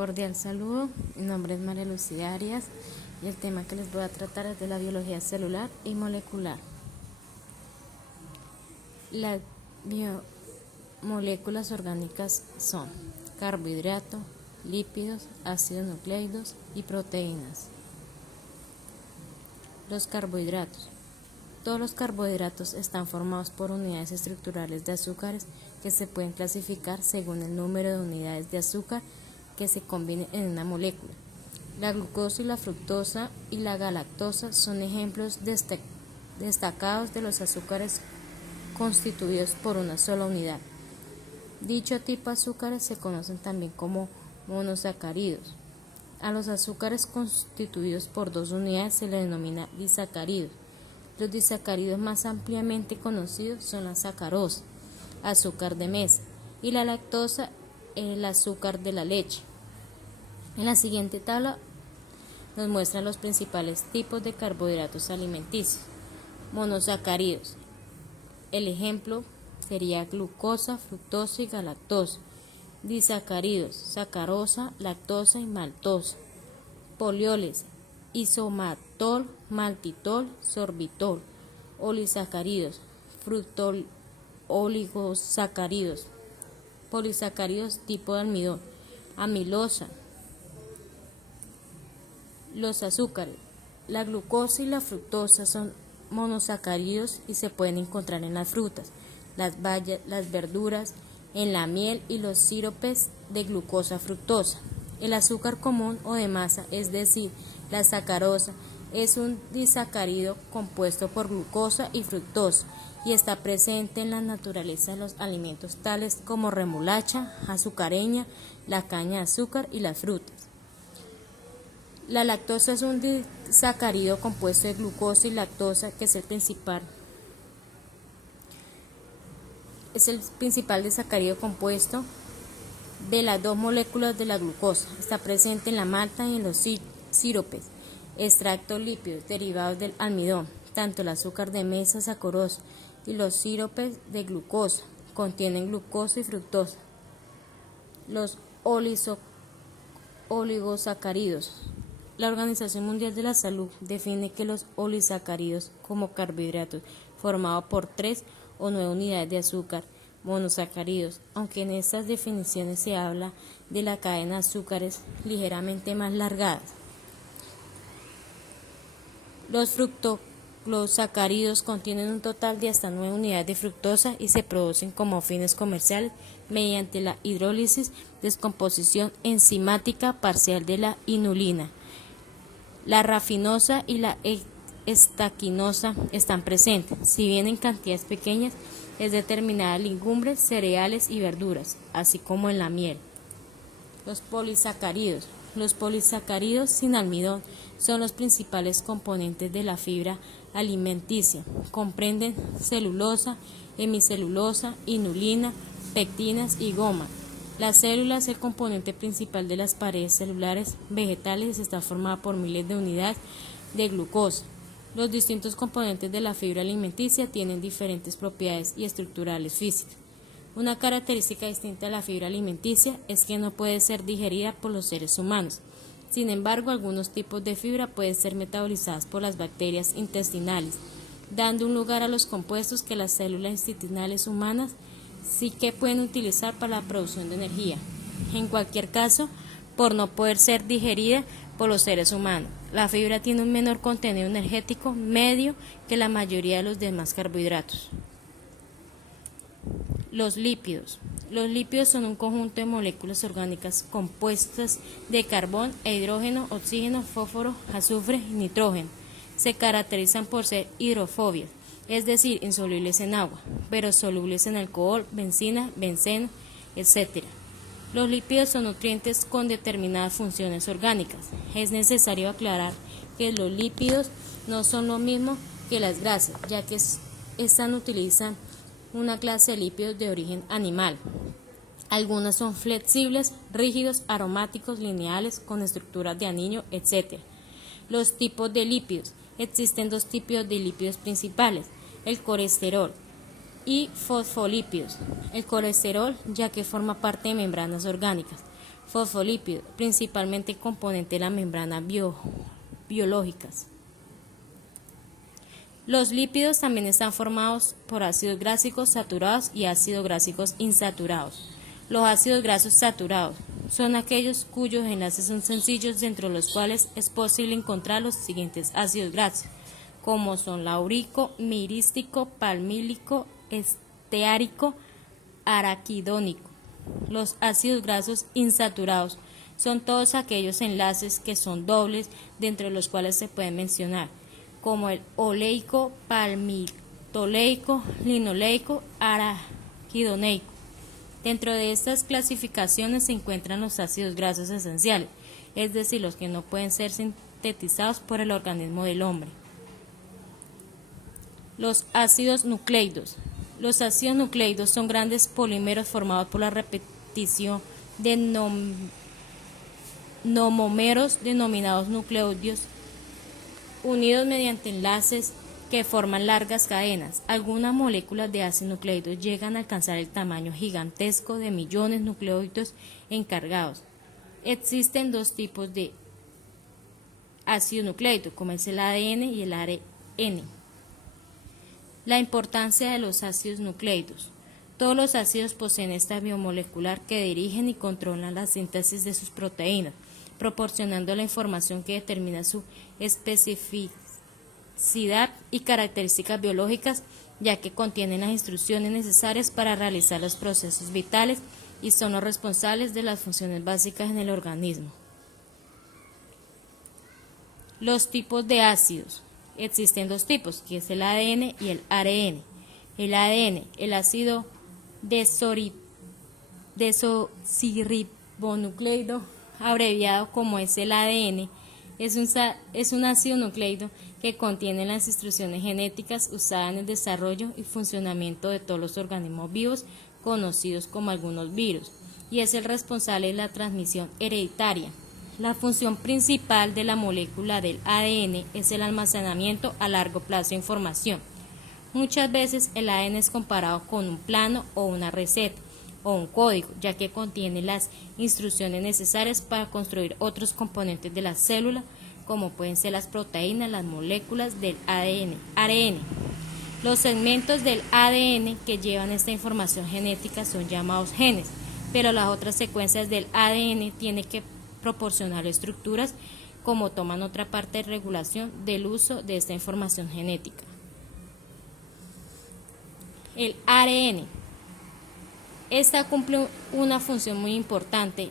Cordial saludo, mi nombre es María Lucía Arias y el tema que les voy a tratar es de la biología celular y molecular. Las biomoléculas orgánicas son carbohidratos, lípidos, ácidos nucleicos y proteínas. Los carbohidratos. Todos los carbohidratos están formados por unidades estructurales de azúcares que se pueden clasificar según el número de unidades de azúcar que se combinen en una molécula. La glucosa y la fructosa y la galactosa son ejemplos destacados de los azúcares constituidos por una sola unidad. Dicho tipo de azúcares se conocen también como monosacáridos. A los azúcares constituidos por dos unidades se les denomina disacáridos. Los disacáridos más ampliamente conocidos son la sacarosa, azúcar de mesa, y la lactosa, el azúcar de la leche. En la siguiente tabla nos muestran los principales tipos de carbohidratos alimenticios. Monosacáridos. El ejemplo sería glucosa, fructosa y galactosa. Disacáridos, sacarosa, lactosa y maltosa. Polioles, isomaltol, maltitol, sorbitol. Olisacáridos, fructol, oligosacáridos. Polisacáridos tipo de almidón, amilosa. Los azúcares. La glucosa y la fructosa son monosacáridos y se pueden encontrar en las frutas, las bayas, las verduras, en la miel y los siropes de glucosa fructosa. El azúcar común o de masa, es decir, la sacarosa, es un disacárido compuesto por glucosa y fructosa y está presente en la naturaleza de los alimentos tales como remolacha, azucareña, la caña de azúcar y las frutas. La lactosa es un disacárido compuesto de glucosa y lactosa que es el principal disacárido compuesto de las dos moléculas de la glucosa. Está presente en la malta y en los siropes, extractos lípidos derivados del almidón. Tanto el azúcar de mesa sacarosa y los siropes de glucosa contienen glucosa y fructosa. Los oligosacáridos. La Organización Mundial de la Salud define que los oligosacáridos como carbohidratos formados por 3 o 9 unidades de azúcar monosacáridos, aunque en estas definiciones se habla de la cadena de azúcares ligeramente más largadas. Los fructosacáridos contienen un total de hasta 9 unidades de fructosa y se producen como fines comerciales mediante la hidrólisis, descomposición enzimática parcial de la inulina. La rafinosa y la estaquinosa están presentes, si bien en cantidades pequeñas, en determinadas legumbres, cereales y verduras, así como en la miel. Los polisacáridos. Los polisacáridos sin almidón son los principales componentes de la fibra alimenticia. Comprenden celulosa, hemicelulosa, inulina, pectinas y goma. La célula es el componente principal de las paredes celulares vegetales y está formada por miles de unidades de glucosa. Los distintos componentes de la fibra alimenticia tienen diferentes propiedades y estructurales físicas. Una característica distinta de la fibra alimenticia es que no puede ser digerida por los seres humanos. Sin embargo, algunos tipos de fibra pueden ser metabolizadas por las bacterias intestinales, dando un lugar a los compuestos que las células intestinales humanas sí que pueden utilizar para la producción de energía. En cualquier caso, por no poder ser digerida por los seres humanos, la fibra tiene un menor contenido energético medio que la mayoría de los demás carbohidratos. Los lípidos. Los lípidos son un conjunto de moléculas orgánicas compuestas de carbón e hidrógeno, oxígeno, fósforo, azufre y nitrógeno. Se caracterizan por ser hidrofóbias, es decir, insolubles en agua, pero solubles en alcohol, benzina, benceno, etc. Los lípidos son nutrientes con determinadas funciones orgánicas. Es necesario aclarar que los lípidos no son lo mismo que las grasas, ya que estas utilizan una clase de lípidos de origen animal. Algunas son flexibles, rígidos, aromáticos, lineales, con estructuras de anillo, etc. Los tipos de lípidos. Existen dos tipos de lípidos principales, el colesterol y fosfolípidos. El colesterol, ya que forma parte de membranas orgánicas. Fosfolípidos, principalmente componentes de la membrana biológicas. Los lípidos también están formados por ácidos gráficos saturados y ácidos gráficos insaturados. Los ácidos grasos saturados son aquellos cuyos enlaces son sencillos, dentro de los cuales es posible encontrar los siguientes ácidos grasos, como son laúrico, mirístico, palmílico, esteárico, araquidónico. Los ácidos grasos insaturados son todos aquellos enlaces que son dobles, dentro de los cuales se pueden mencionar como el oleico, palmitoleico, linoleico, araquidoneico. Dentro de estas clasificaciones se encuentran los ácidos grasos esenciales, es decir, los que no pueden ser sintetizados por el organismo del hombre. Los ácidos nucleidos. Los ácidos nucleidos son grandes polímeros formados por la repetición de nomómeros denominados nucleótidos, unidos mediante enlaces que forman largas cadenas. Algunas moléculas de ácidos nucleidos llegan a alcanzar el tamaño gigantesco de millones de nucleótidos encargados. Existen dos tipos de ácido nucleico, como es el ADN y el ARN. La importancia de los ácidos nucleidos. Todos los ácidos poseen esta biomolecular que dirigen y controlan la síntesis de sus proteínas, proporcionando la información que determina su especificidad y características biológicas, ya que contienen las instrucciones necesarias para realizar los procesos vitales y son los responsables de las funciones básicas en el organismo. Los tipos de ácidos. Existen dos tipos, que es el ADN y el ARN. El ADN, el ácido desoxirribonucleico, abreviado como es el ADN, es un ácido nucleico que contiene las instrucciones genéticas usadas en el desarrollo y funcionamiento de todos los organismos vivos conocidos como algunos virus, y es el responsable de la transmisión hereditaria. La función principal de la molécula del ADN es el almacenamiento a largo plazo de información. Muchas veces el ADN es comparado con un plano o una receta o un código, ya que contiene las instrucciones necesarias para construir otros componentes de la célula, como pueden ser las proteínas, las moléculas del ARN. Los segmentos del ADN que llevan esta información genética son llamados genes, pero las otras secuencias del ADN tienen que proporcionar estructuras como toman otra parte de regulación del uso de esta información genética. El ARN. Esta cumple una función muy importante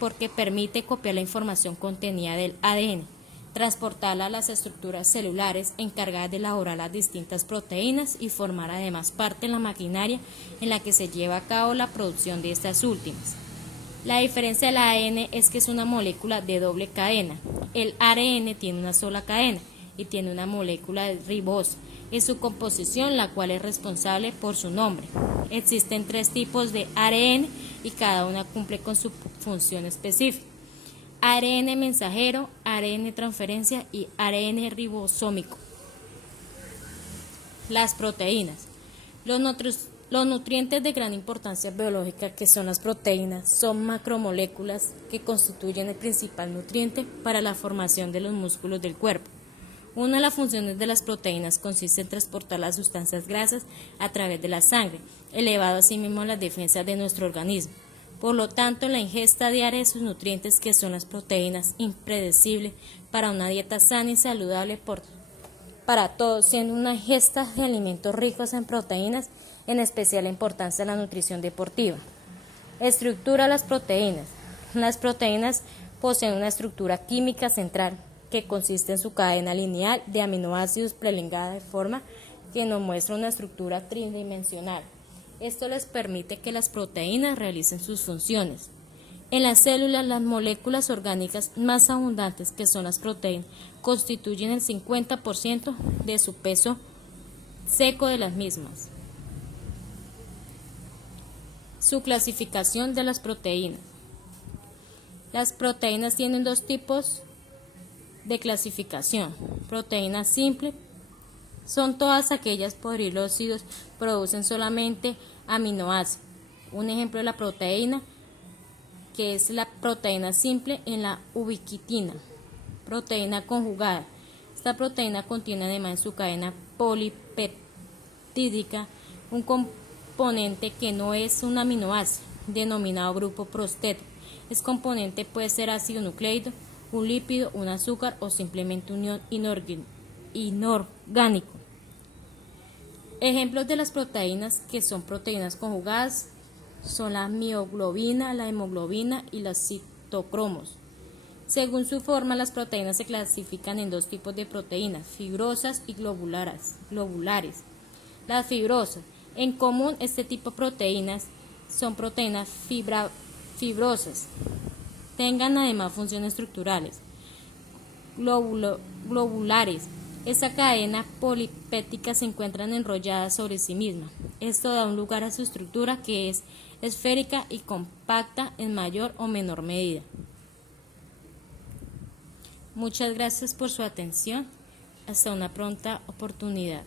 porque permite copiar la información contenida del ADN, transportarla a las estructuras celulares encargadas de elaborar las distintas proteínas y formar además parte de la maquinaria en la que se lleva a cabo la producción de estas últimas. La diferencia del ADN es que es una molécula de doble cadena. El ARN tiene una sola cadena y tiene una molécula de ribosa en su composición, la cual es responsable por su nombre. Existen tres tipos de ARN y cada una cumple con su función específica: ARN mensajero, ARN transferencia y ARN ribosómico. Las proteínas. Los nutrientes de gran importancia biológica, que son las proteínas, son macromoléculas que constituyen el principal nutriente para la formación de los músculos del cuerpo. Una de las funciones de las proteínas consiste en transportar las sustancias grasas a través de la sangre, elevando asimismo las defensas de nuestro organismo. Por lo tanto, la ingesta diaria de sus nutrientes, que son las proteínas, impredecible para una dieta sana y saludable para todos, siendo una ingesta de alimentos ricos en proteínas, en especial la importancia de la nutrición deportiva. Estructura de las proteínas. Las proteínas poseen una estructura química central que consiste en su cadena lineal de aminoácidos preligada de forma que nos muestra una estructura tridimensional. Esto les permite que las proteínas realicen sus funciones. En las células, las moléculas orgánicas más abundantes, que son las proteínas, constituyen el 50% de su peso seco de las mismas. Su clasificación de las proteínas. Las proteínas tienen dos tipos de clasificación. Proteínas simples son todas aquellas polilócidos producen solamente aminoácidos. Un ejemplo de la proteína que es la proteína simple en la ubiquitina. Proteína conjugada. Esta proteína contiene además en su cadena polipeptídica un componente que no es un aminoácido, denominado grupo prostético. Este componente puede ser ácido nucleico, un lípido, un azúcar o simplemente un ion inorgánico. Ejemplos de las proteínas que son proteínas conjugadas son la mioglobina, la hemoglobina y los citocromos. Según su forma, las proteínas se clasifican en dos tipos de proteínas, fibrosas y globulares. Las fibrosas. En común, este tipo de proteínas son proteínas fibrosas. Tengan además funciones estructurales. Globulares. Esta cadena polipéptica se encuentra enrollada sobre sí misma. Esto da un lugar a su estructura que es esférica y compacta en mayor o menor medida. Muchas gracias por su atención. Hasta una pronta oportunidad.